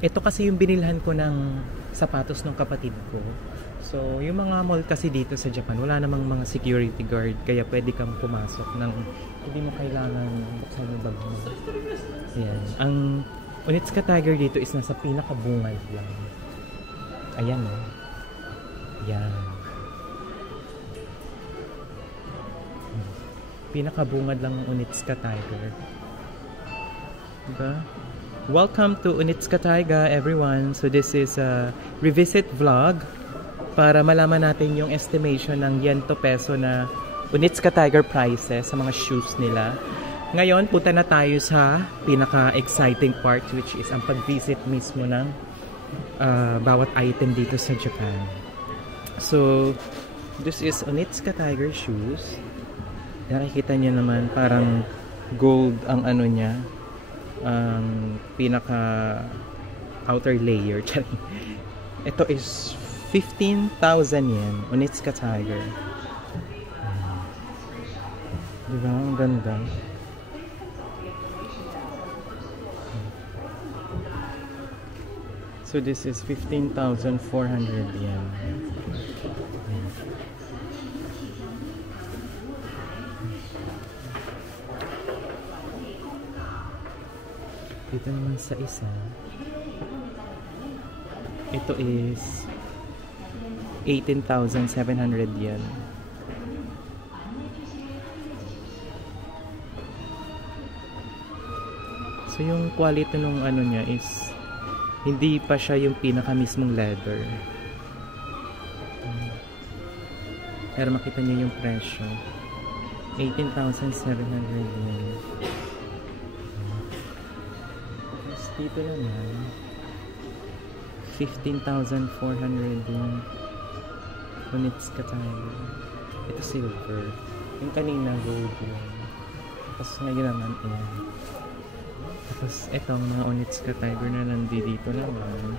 Ito kasi yung binilhan ko ng sapatos ng kapatid ko. So, yung mga mall kasi dito sa Japan, wala namang mga security guard. Kaya pwede kang pumasok ng hindi mo kailangan buksan yung bag mo. Ayan. Ang Onitsuka Tiger dito is nasa pinakabungad lang. Ayan o. Ayan. Pinakabungad lang ang Onitsuka Tiger. Diba? Welcome to Onitsuka Tiger, everyone. So this is a revisit vlog para malaman natin yung estimation ng yen to peso na Onitsuka Tiger prices sa mga shoes nila. Ngayon, punta na tayo sa pinaka-exciting part, which is ang pag-visit mismo ng bawat item dito sa Japan. So, this is Onitsuka Tiger shoes. Nakikita niyo naman parang gold ang ano niya, pinaka outer layer. Ito is 15,000 yen, Onitsuka Tiger. Diba? Ang ganda. So this is 15,400 yen. Dito naman sa isa, ito is 18,700 yen. So yung quality nung ano niya is hindi pa siya yung pinaka mismong leather. Pero makita niyo yung presyo. 18,700 yen. Dito naman 15,400 yung Onitsuka Tiger. Ito silver. Yung kanina gold yun. Tapos ngayon naman yan. Tapos itong mga Onitsuka Tiger na nandito naman